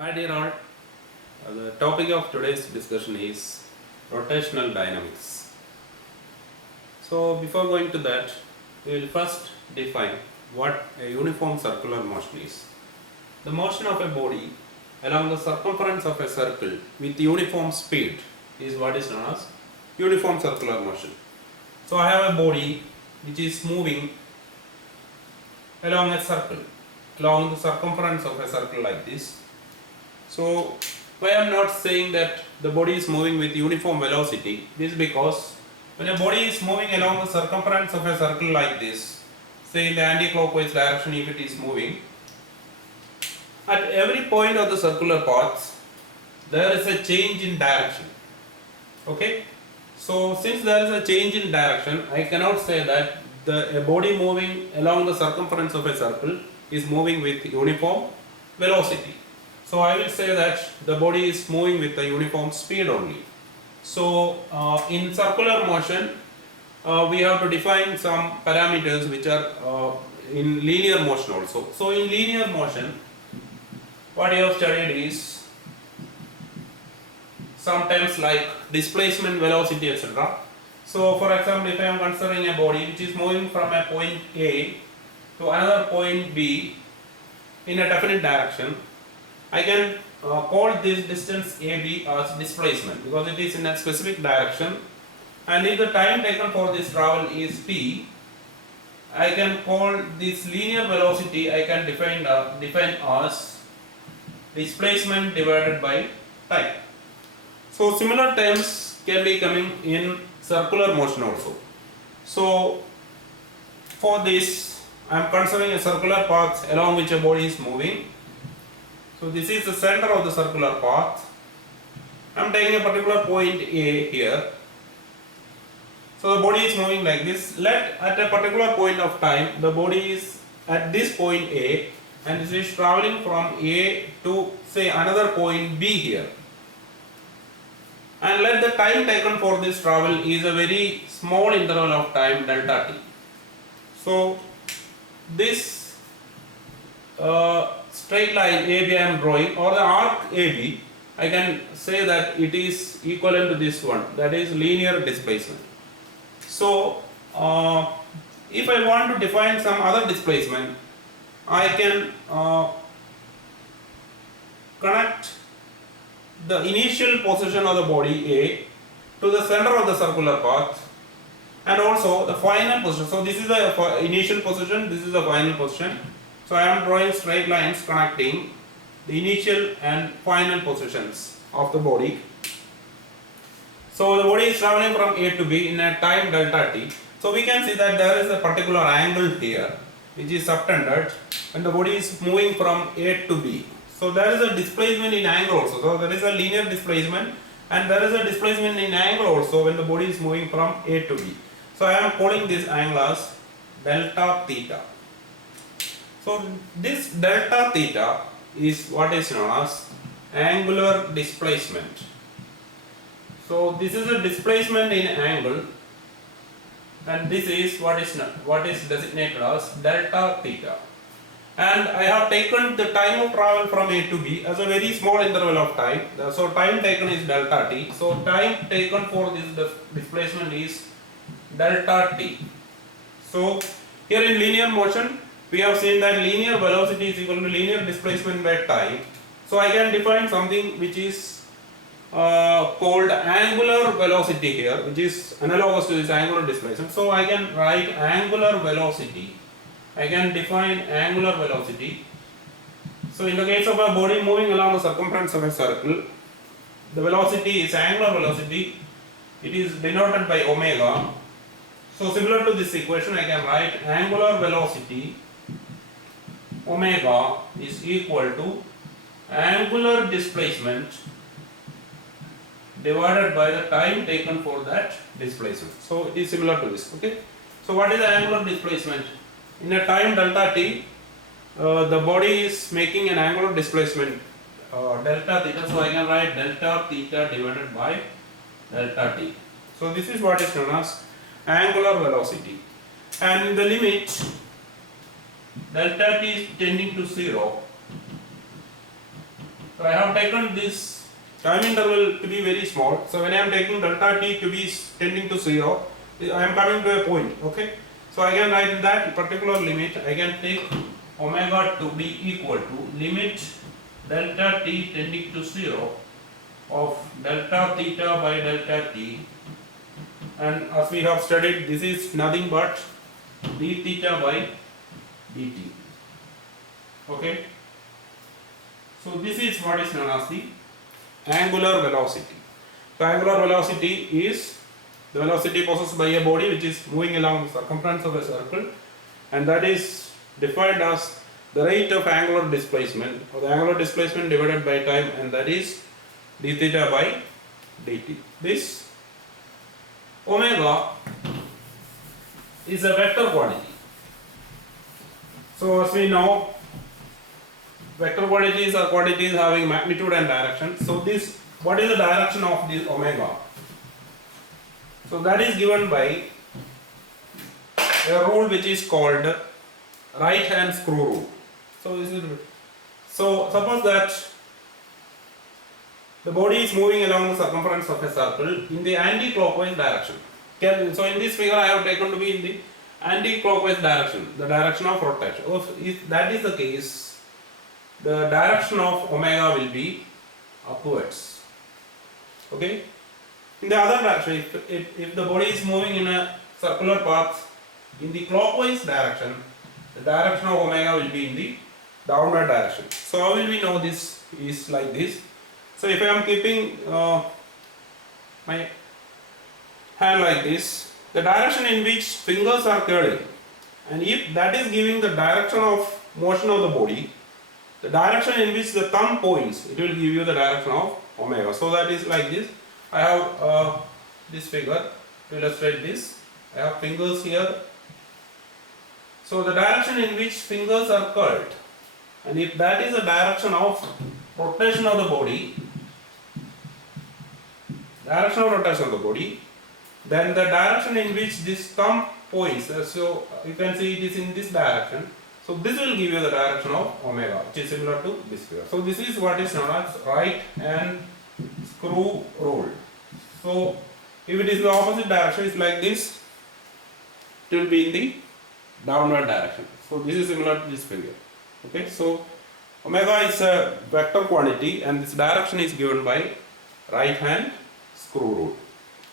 Hi dear all, the topic of today's discussion is rotational dynamics. So before going to that, we will first define what a uniform circular motion is. The motion of a body along the circumference of a circle with uniform speed is what is known as uniform circular motion. So I have a body which is moving along a circle, along the circumference of a circle like this. So why I am not saying that the body is moving with uniform velocity? This is because when a body is moving along the circumference of a circle like this, say in the anti-clockwise direction if it is moving, at every point of the circular path there is a change in direction. Okay? So since there is a change in direction, I cannot say that a body moving along the circumference of a circle is moving with uniform velocity. So I will say that the body is moving with a uniform speed only. So in circular motion, we have to define some parameters which are in linear motion also. So in linear motion, what you have studied is sometimes like displacement, velocity, etc. So for example, if I am considering a body which is moving from a point A to another point B in a definite direction, I can call this distance AB as displacement because it is in a specific direction, and if the time taken for this travel is t, I can call this linear velocity, I can define as displacement divided by time. So similar terms can be coming in circular motion also. So for this I am considering a circular path along which a body is moving. So this is the center of the circular path. I am taking a particular point A here. So the body is moving like this. Let at a particular point of time the body is at this point A and this is traveling from A to say another point B here. And let the time taken for this travel is a very small interval of time, delta t. So this straight line AB I am drawing, or the arc AB, I can say that it is equivalent to this one, that is linear displacement. So if I want to define some other displacement, I can connect the initial position of the body A to the center of the circular path and also the final position. So this is the initial position, this is the final position. So I am drawing straight lines connecting the initial and final positions of the body. So the body is traveling from A to B in a time delta t. So we can see that there is a particular angle here which is subtended when the body is moving from A to B. So there is a displacement in angle also. So there is a linear displacement and there is a displacement in angle also when the body is moving from A to B. So I am calling this angle as delta theta. So this delta theta is what is known as angular displacement. So this is a displacement in angle and this is what is designated as delta theta. And I have taken the time of travel from A to B as a very small interval of time. So time taken is delta t. So time taken for this displacement is delta t. So here in linear motion we have seen that linear velocity is equal to linear displacement by time. So I can define something which is called angular velocity here, which is analogous to this angular displacement. So I can write angular velocity. I can define angular velocity. So in the case of a body moving along the circumference of a circle, the velocity is angular velocity. It is denoted by omega. So similar to this equation, I can write angular velocity omega is equal to angular displacement divided by the time taken for that displacement. So it is similar to this. Okay. So what is the angular displacement? In a time delta t, the body is making an angular displacement delta theta. So I can write delta theta divided by delta t. So this is what is known as angular velocity. And in the limit delta t is tending to 0, So I have taken this time interval to be very small. So when I am taking delta t to be tending to 0, I am coming to a point. Okay. So I can write that particular limit. I can take omega to be equal to limit delta t tending to 0 of delta theta by delta t, and as we have studied, this is nothing but d theta by dt. Okay. So this is what is known as the angular velocity. So angular velocity is the velocity possessed by a body which is moving along the circumference of a circle, and that is defined as the rate of angular displacement, or the angular displacement divided by time, and that is d theta by dt. This omega is a vector quantity. So as we know, vector quantities are quantities having magnitude and direction. So this, what is the direction of this omega? So that is given by a rule which is called right hand screw rule. So suppose that the body is moving along the circumference of a circle in the anti-clockwise direction. So in this figure I have taken to be in the anti-clockwise direction, the direction of rotation. If that is the case, the direction of omega will be upwards. Okay. In the other direction, if the body is moving in a circular path in the clockwise direction, the direction of omega will be in the downward direction. So how will we know this is like this? So if I am keeping my hand like this, the direction in which fingers are curling, and if that is giving the direction of motion of the body, the direction in which the thumb points, it will give you the direction of omega. So that is like this. I have this figure to illustrate this. I have fingers here. So the direction in which fingers are curled, and if that is the direction of rotation of the body, then the direction in which this thumb points, so you can see it is in this direction. So this will give you the direction of omega, which is similar to this figure. So this is what is known as right hand screw rule. So if it is the opposite direction, it's like this, it will be in the downward direction. So this is similar to this figure. Okay, so omega is a vector quantity, and this direction is given by right hand screw rule.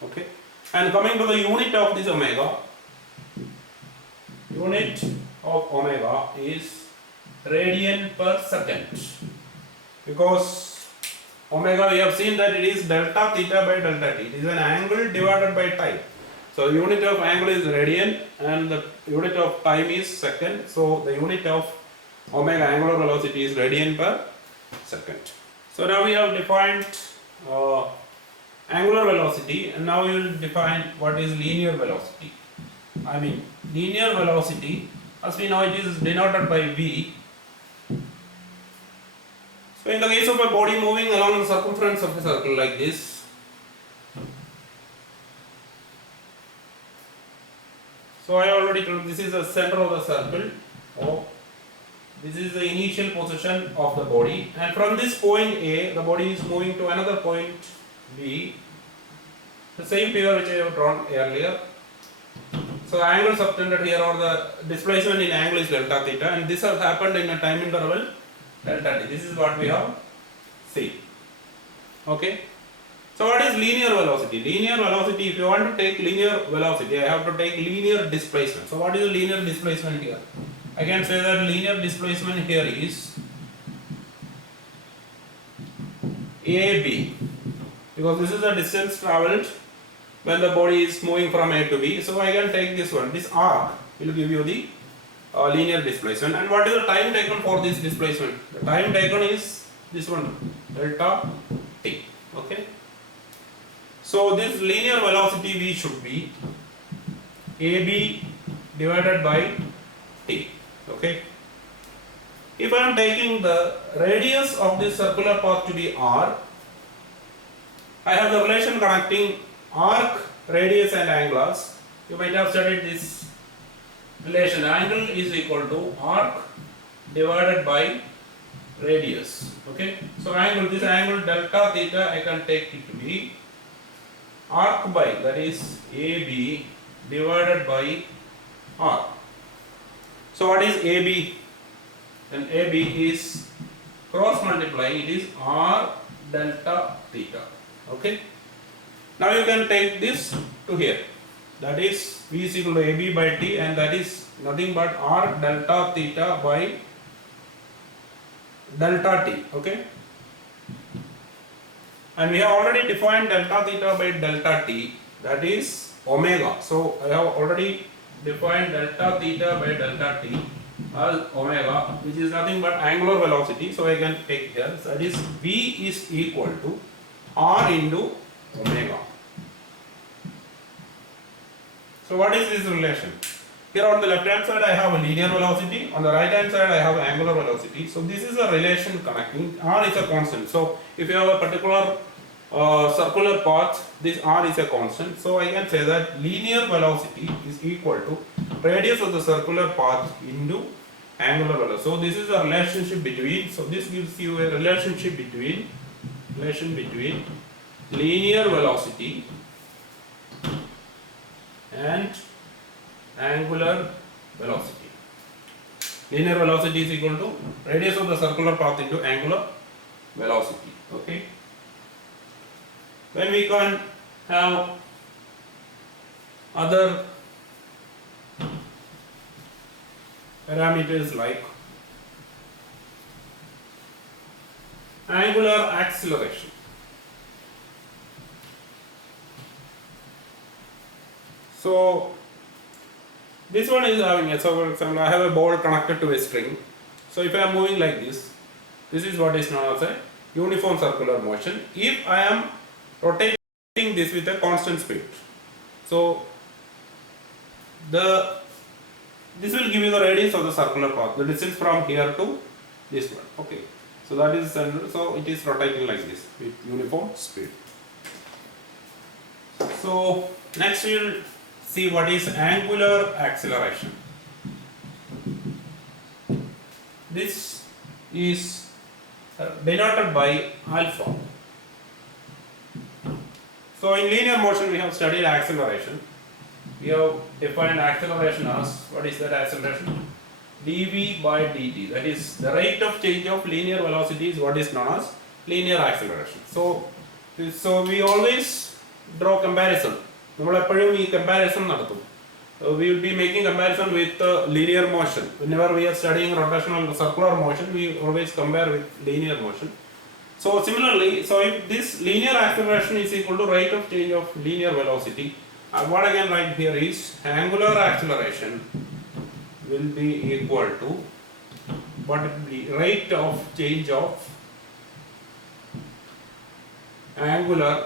Okay, and coming to the unit of this omega, unit of omega is radian per second, because omega, we have seen that it is delta theta by delta t. It is an angle divided by time. So unit of angle is radian and the unit of time is second. So the unit of omega, angular velocity, is radian per second. So now we have defined angular velocity, and now we will define what is linear velocity. I mean, linear velocity, as we know, it is denoted by v. So in the case of a body moving along the circumference of a circle like this, so I already told this is the center of the circle. Oh, this is the initial position of the body, and from this point A, the body is moving to another point B. The same figure which I have drawn earlier. So the angle subtended here, or the displacement in angle, is delta theta, and this has happened in a time interval delta t. This is what we have seen. Okay. So what is linear velocity? Linear velocity, if you want to take linear velocity, I have to take linear displacement. So what is the linear displacement here? I can say that linear displacement here is AB, because this is the distance travelled when the body is moving from A to B. So I can take this one. This arc will give you the linear displacement. And what is the time taken for this displacement? The time taken is this one, delta t. Okay. So this linear velocity v should be AB divided by t. Okay. If I am taking the radius of this circular path to be r, I have the relation connecting arc, radius and angulars. You might have studied this relation. Angle is equal to arc divided by radius. Okay, so angle, this angle delta theta, I can take it to be arc by, that is AB divided by R. So what is AB? Then AB is cross multiplying, it is R delta theta. Okay, now you can take this to here, that is V is equal to AB by T, and that is nothing but R delta theta by delta T. Okay, and we have already defined delta theta by delta T, that is omega. So I have already defined delta theta by delta T as omega, which is nothing but angular velocity. So I can take here, so that is V is equal to R into omega. So what is this relation? Here on the left hand side I have a linear velocity, on the right hand side I have angular velocity. So this is a relation connecting. R is a constant. So if you have a particular circular path, this R is a constant. So I can say that linear velocity is equal to radius of the circular path into angular velocity. So this is a relationship between, so this gives you a relationship between linear velocity and angular velocity. Linear velocity is equal to radius of the circular path into angular velocity. Okay. Then we can have other parameters like angular acceleration. So this one is having a, so for example I have a ball connected to a string. So if I am moving like this is what is known as a uniform circular motion if I am rotating this with a constant speed. So this will give you the radius of the circular path, the distance from here to this one. Okay, so that is center, so it is rotating like this with uniform speed. So next we will see what is angular acceleration. This is denoted by alpha. So in linear motion we have studied acceleration. We have defined acceleration as, what is that acceleration? dv by dt, that is the rate of change of linear velocity is what is known as linear acceleration. So we always draw comparison. We will be making comparison with linear motion. Whenever we are studying rotational circular motion, we always compare with linear motion. So similarly, so if this linear acceleration is equal to rate of change of linear velocity, what I can write here is angular acceleration will be equal to what it will be, rate of change of angular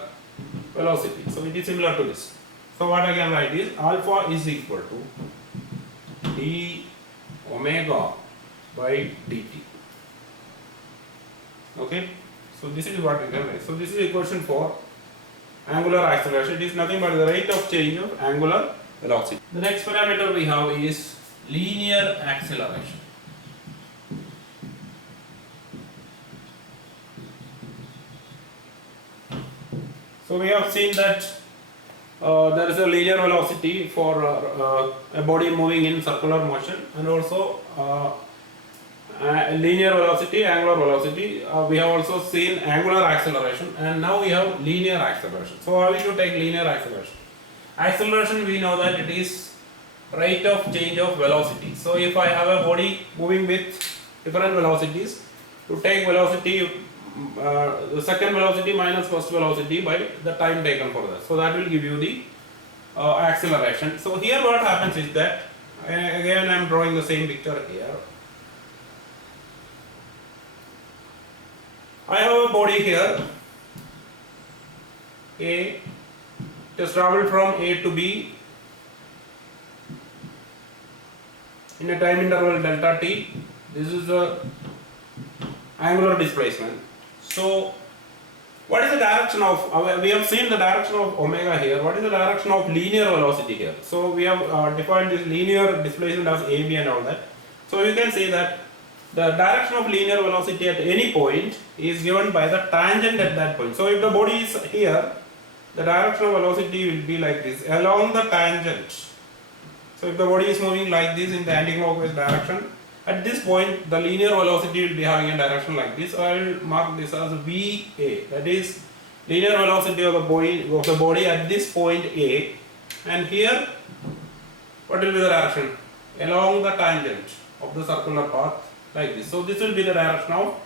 velocity. So it is similar to this. So what I can write is alpha is equal to d omega by dt. Okay, so this is what we can write. So this is equation for angular acceleration. It is nothing but the rate of change of angular velocity. The next parameter we have is linear acceleration. So we have seen that there is a linear velocity for a body moving in circular motion, and also linear velocity, angular velocity. We have also seen angular acceleration, and now we have linear acceleration. So how we should take linear acceleration? Acceleration, we know that it is rate of change of velocity. So if I have a body moving with different velocities, to take velocity, the second velocity minus first velocity by the time taken for that. So that will give you the acceleration. So here what happens is that, again I am drawing the same picture here. I have a body here, A, it has travelled from A to B in a time interval delta t. This is the angular displacement. So what is the direction of, we have seen the direction of omega here. What is the direction of linear velocity here? So we have defined this linear displacement as AB and all that. So you can say that the direction of linear velocity at any point is given by the tangent at that point. So if the body is here, the direction of velocity will be like this along the tangent. So if the body is moving like this in the anti-clockwise direction, at this point the linear velocity will be having a direction like this. So I will mark this as VA, that is linear velocity of the body at this point A, and here what will be the direction? Along the tangent of the circular path like this. So this will be the direction of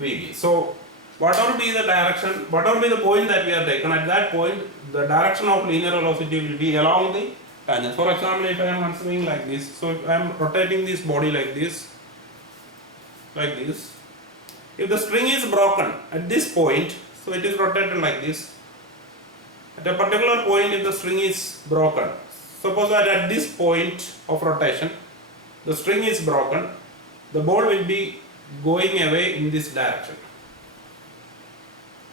VB. So whatever be the direction, whatever be the point that we have taken, at that point the direction of linear velocity will be along the tangent. For example, if I am considering like this, so if I am rotating this body like this, if the string is broken at this point, so it is rotated like this. At a particular point, if the string is broken, suppose that at this point of rotation the string is broken, the ball will be going away in this direction.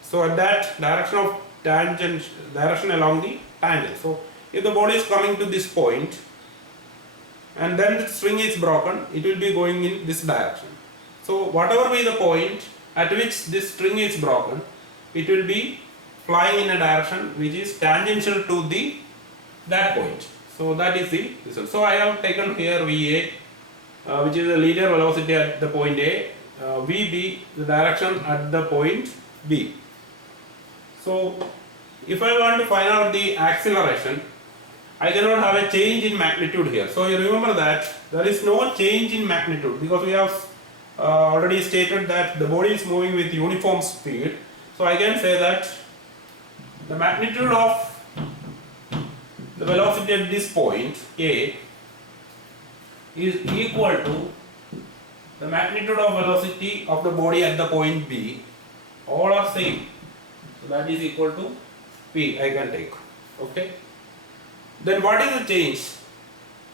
So at that direction of tangent, direction along the tangent. So if the ball is coming to this point and then the string is broken, it will be going in this direction. So whatever be the point at which this string is broken, it will be flying in a direction which is tangential to that point. So that is the result. So I have taken here VA, which is the linear velocity at the point A, VB, the direction at the point B. So if I want to find out the acceleration, I cannot have a change in magnitude here. So you remember that there is no change in magnitude because we have already stated that the body is moving with uniform speed. So I can say that the magnitude of the velocity at this point A is equal to the magnitude of velocity of the body at the point B. All are same. So that is equal to P, I can take. Okay. Then what is the change?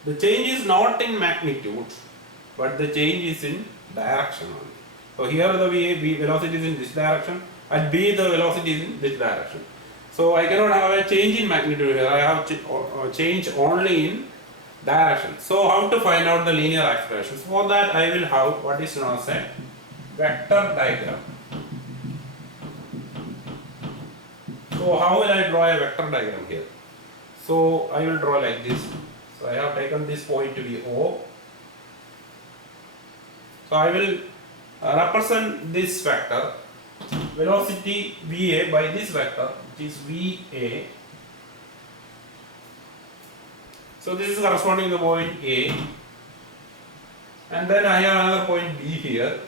The change is not in magnitude, but the change is in direction only. So here the V velocity is in this direction, at B the velocity is in this direction. So I cannot have a change in magnitude here, I have change only in direction. So how to find out the linear acceleration? For that I will have what is known as a vector diagram. So how will I draw a vector diagram here? So I will draw like this. So I have taken this point to be O. So I will represent this vector velocity VA by this vector, which is VA. So this is corresponding to the point A, and then I have another point B here.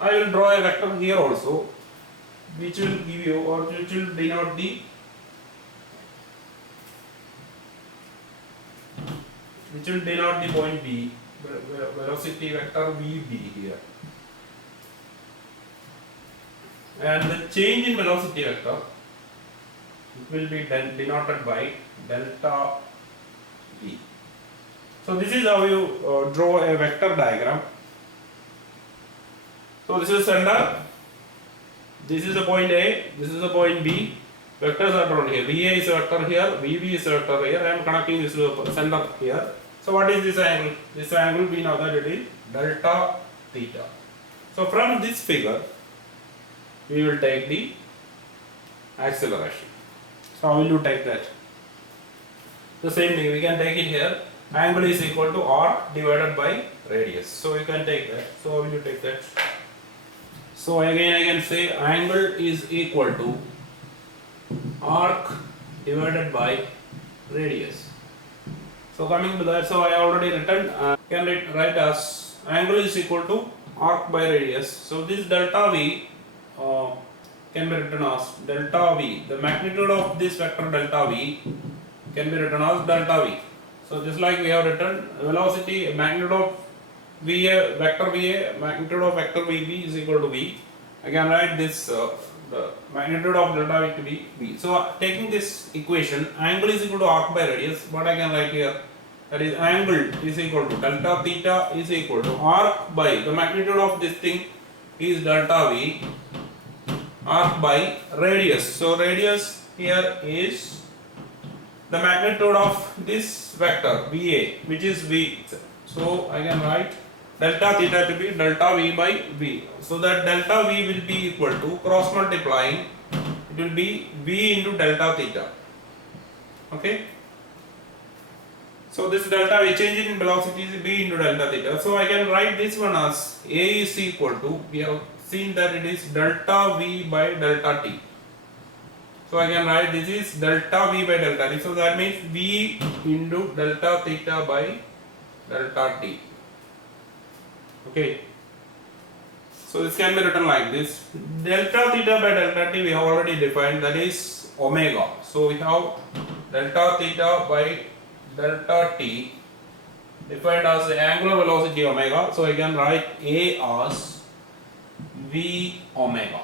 I will draw a vector here also, which will give you, or which will denote the point B, velocity vector VB here. And the change in velocity vector will be denoted by delta V. So this is how you draw a vector diagram. So this is center, this is the point A, this is the point B. Vectors are drawn here. VA is a vector here, VB is a vector here. I am connecting this to the center here. So what is this angle? This angle we know that it is delta theta. So from this figure we will take the acceleration. So how will you take that? The same thing, we can take it here. Angle is equal to R divided by radius. So you can take that. So how will you take that? So again I can say angle is equal to arc divided by radius. So coming to that, so I already written, can write as angle is equal to arc by radius. So this delta V can be written as delta V. The magnitude of this vector delta V can be written as delta V. So just like we have written velocity, magnitude of VA, vector VA, magnitude of vector VB is equal to V. I can write this the magnitude of delta V to be V. So taking this equation, angle is equal to arc by radius. What I can write here? That is angle is equal to delta theta is equal to arc by the magnitude of this thing is delta V, arc by radius. So radius here is the magnitude of this vector VA, which is V. So I can write delta theta to be delta V by V. So that delta V will be equal to cross multiplying, it will be V into delta theta. Okay. So this delta V change in velocity is V into delta theta. So I can write this one as A is equal to, we have seen that it is delta V by delta T. So I can write this is delta V by delta T. So that means V into delta theta by delta T. Okay. So this can be written like this. Delta theta by delta T we have already defined, that is omega. So we have delta theta by delta T defined as the angular velocity omega. So I can write A as V omega.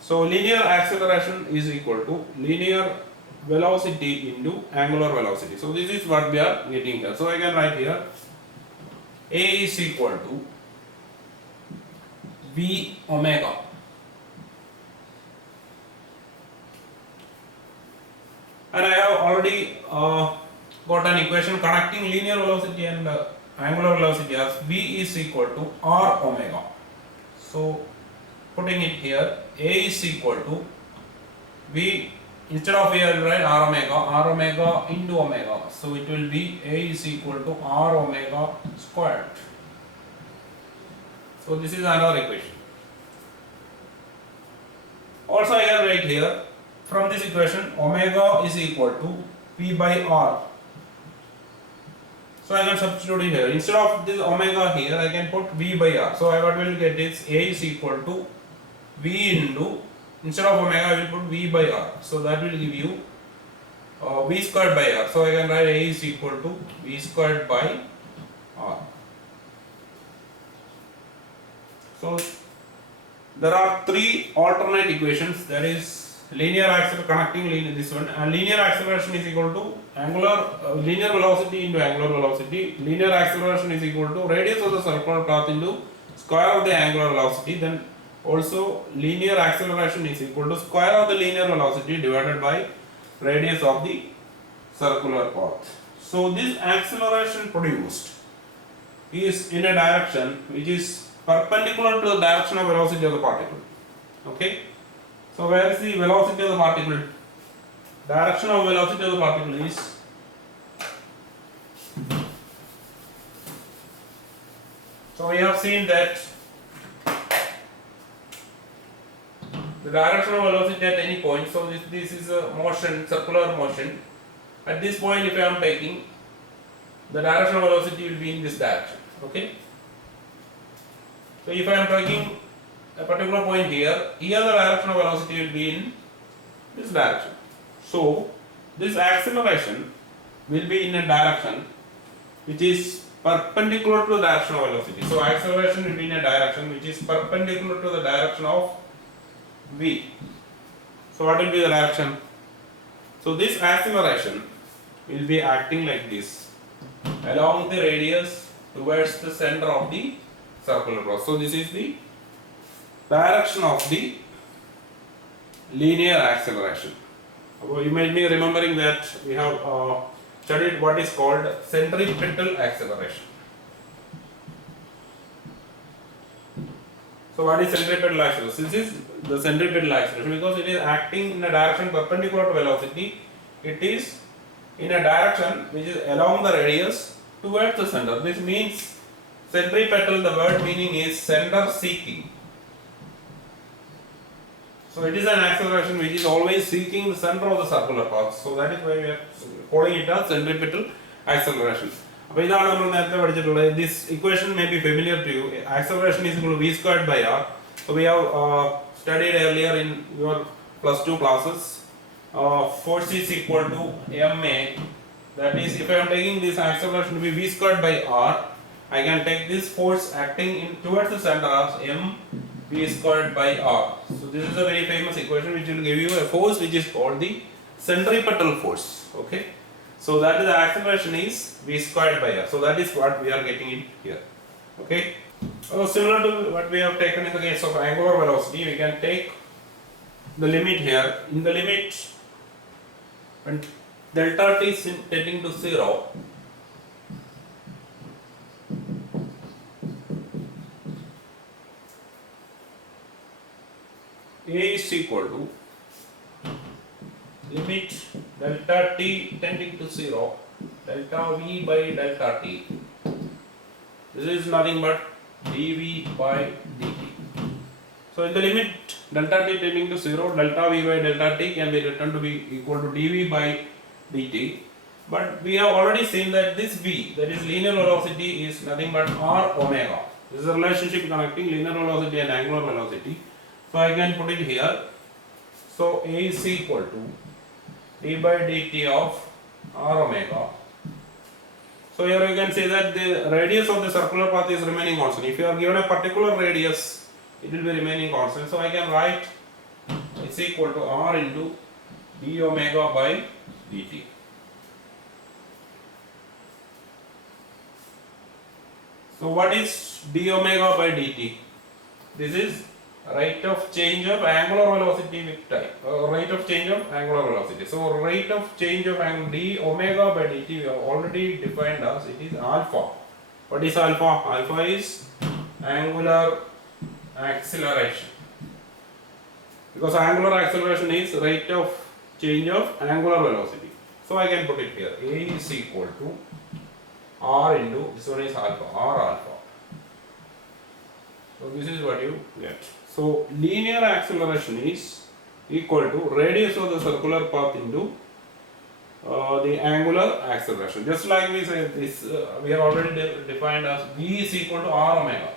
So linear acceleration is equal to linear velocity into angular velocity. So this is what we are getting here. So I can write here A is equal to V omega. And I have already got an equation connecting linear velocity and angular velocity as V is equal to R omega. So putting it here, A is equal to V, instead of here I will write R omega into omega. So it will be A is equal to R omega squared. So this is another equation. Also I can write here, from this equation omega is equal to V by R. So I can substitute it here. Instead of this omega here, I can put V by R. So what will get is A is equal to V into, instead of omega I will put V by R. So that will give you V squared by R. So I can write A is equal to V squared by R. So there are three alternate equations, that is linear acceleration connecting this one, and linear acceleration is equal to angular linear velocity into angular velocity. Linear acceleration is equal to radius of the circular path into square of the angular velocity. Then also linear acceleration is equal to square of the linear velocity divided by radius of the circular path. So this acceleration produced is in a direction which is perpendicular to the direction of velocity of the particle. Okay. So where is the velocity of the particle? Direction of velocity of the particle is so we have seen that the direction of velocity at any point. So this is a motion, circular motion. At this point, if I am taking, the direction of velocity will be in this direction. Okay. So if I am taking a particular point here, the direction of velocity will be in this direction. So this acceleration will be in a direction which is perpendicular to the direction of velocity. So acceleration will be in a direction which is perpendicular to the direction of V. So what will be the direction? So this acceleration will be acting like this along the radius towards the center of the circular path. So this is the direction of the linear acceleration. You might be remembering that we have studied what is called centripetal acceleration. So what is centripetal acceleration? This is the centripetal acceleration because it is acting in a direction perpendicular to velocity. It is in a direction which is along the radius towards the center. This means centripetal, the word meaning is center seeking. So it is an acceleration which is always seeking the center of the circular path. So that is why we are calling it as centripetal acceleration. This equation may be familiar to you. Acceleration is equal to V squared by R. So we have studied earlier in your plus 2 classes. Force is equal to ma. That is, if I am taking this acceleration to be V squared by R, I can take this force acting in towards the center as m V squared by R. So this is a very famous equation which will give you a force which is called the centripetal force. Okay. So that is the acceleration is V squared by R. So that is what we are getting in here. Okay. So similar to what we have taken in the case of angular velocity, we can take the limit here. In the limit, when delta t is tending to 0, A is equal to limit delta t tending to 0, delta v by delta t. This is nothing but dv by dt. So in the limit delta t tending to 0, delta v by delta t can be written to be equal to dv by dt. But we have already seen that this v, that is linear velocity, is nothing but r omega. This is a relationship connecting linear velocity and angular velocity. So I can put it here. So A is equal to d by dt of r omega. So here you can see that the radius of the circular path is remaining constant. If you are given a particular radius, it will be remaining constant. So I can write it's equal to r into d omega by dt. So what is d omega by dt? This is rate of change of angular velocity with time. Rate of change of angular velocity. So rate of change of angle d omega by dt we have already defined as it is alpha. What is alpha? Alpha is angular acceleration. Because angular acceleration is rate of change of angular velocity. So I can put it here. A is equal to r into, this one is alpha, r alpha. So this is what you get. So linear acceleration is equal to radius of the circular path into the angular acceleration. Just like we said, this we have already defined as v is equal to r omega.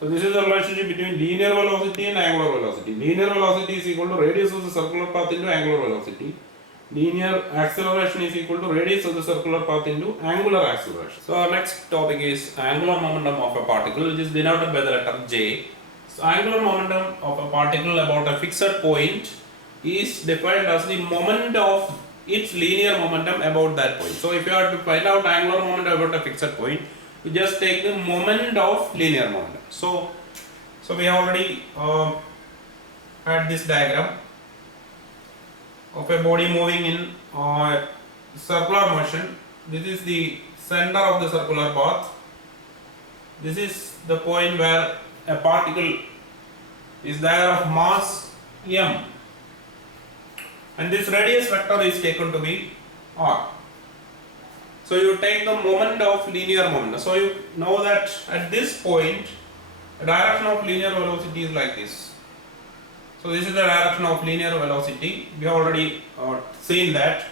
So this is the relationship between linear velocity and angular velocity. Linear velocity is equal to radius of the circular path into angular velocity. Linear acceleration is equal to radius of the circular path into angular acceleration. So our next topic is angular momentum of a particle, which is denoted by the letter J. So angular momentum of a particle about a fixed point is defined as the moment of its linear momentum about that point. So if you are to find out angular momentum about a fixed point, you just take the moment of linear momentum. So we have already had this diagram of a body moving in circular motion. This is the center of the circular path. This is the point where a particle is there of mass m, and this radius vector is taken to be r. So you take the moment of linear momentum. So you know that at this point the direction of linear velocity is like this. So this is the direction of linear velocity. We have already seen that.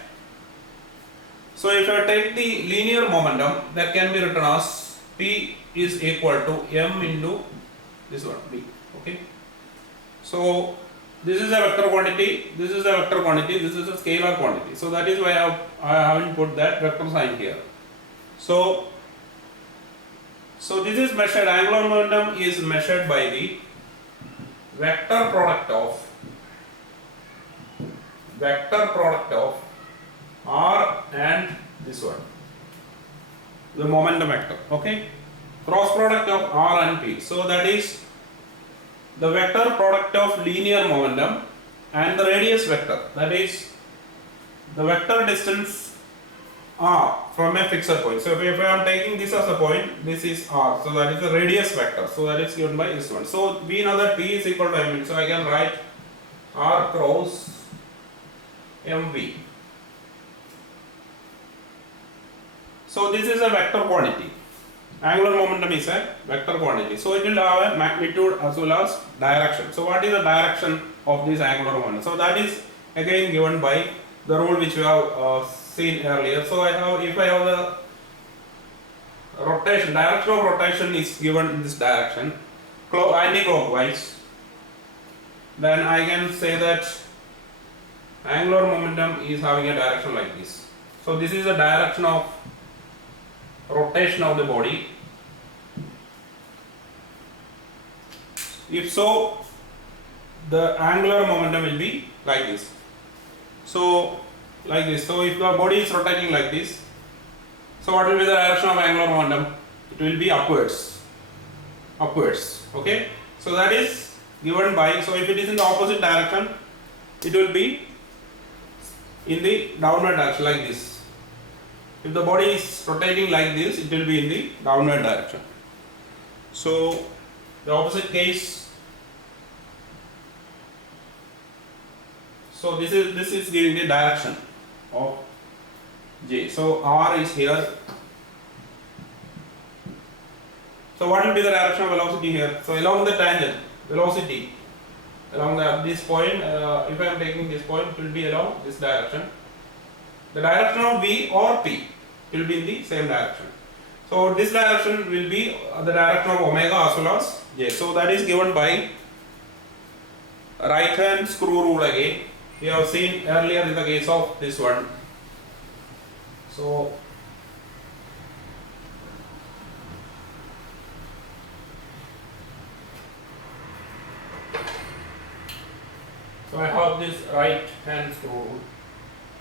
So if I take the linear momentum, that can be written as P is equal to m into this one b. Okay. So this is a vector quantity. This is a vector quantity. This is a scalar quantity. So that is why I haven't put that vector sign here. So this is measured. Angular momentum is measured by the vector product of r and this one, the momentum vector. Okay, cross product of r and p. So that is the vector product of linear momentum and the radius vector, that is the vector distance r from a fixed point. So if I am taking this as a point, this is r, so that is the radius vector, so that is given by this one. So we know that p is equal to m, so I can write r cross mv. So this is a vector quantity. Angular momentum is a vector quantity, so it will have a magnitude as well as direction. So what is the direction of this angular momentum? So that is again given by the rule which we have seen earlier. So if I have the rotation, direction of rotation is given in this direction, anti-clockwise, then I can say that angular momentum is having a direction like this. So this is the direction of rotation of the body. If so, the angular momentum will be like this. So like this. So if the body is rotating like this, so what will be the direction of angular momentum? It will be upwards. Okay. So that is given by, so if it is in the opposite direction, it will be in the downward direction like this. If the body is rotating like this, it will be in the downward direction. So the opposite case, So this is giving the direction of J. So R is here. So what will be the direction of velocity here? So along the tangent, velocity along this point, if I am taking this point, it will be along this direction. The direction of V or P will be in the same direction. So this direction will be the direction of omega as well as J. So that is given by right hand screw rule again. We have seen earlier in the case of this one. So I have this right hand screw rule.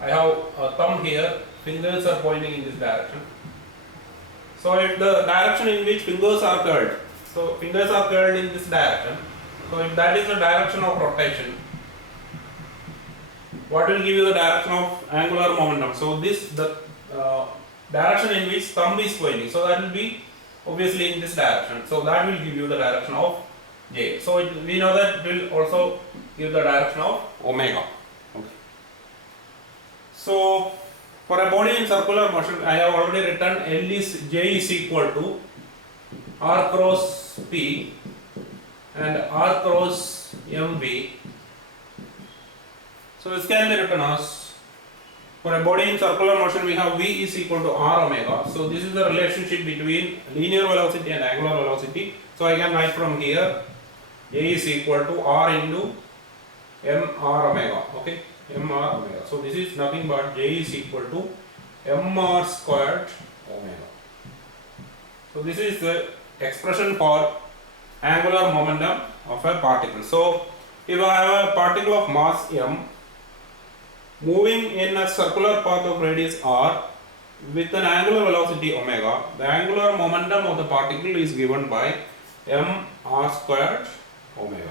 I have a thumb here, fingers are pointing in this direction. So if the direction in which fingers are curled, so fingers are curled in this direction. So if that is the direction of rotation, what will give you the direction of angular momentum? So this the direction in which thumb is pointing. So that will be obviously in this direction. So that will give you the direction of J. So we know that it will also give the direction of omega. Okay. So for a body in circular motion, I have already written J is equal to R cross P and R cross MV. So this can be written as, for a body in circular motion, we have V is equal to R omega. So this is the relationship between linear velocity and angular velocity. So I can write from here J is equal to R into mr omega. Okay, mr omega. So this is nothing but J is equal to mr squared omega. So this is the expression for angular momentum of a particle. So if I have a particle of mass m moving in a circular path of radius r with an angular velocity omega, the angular momentum of the particle is given by mr squared omega.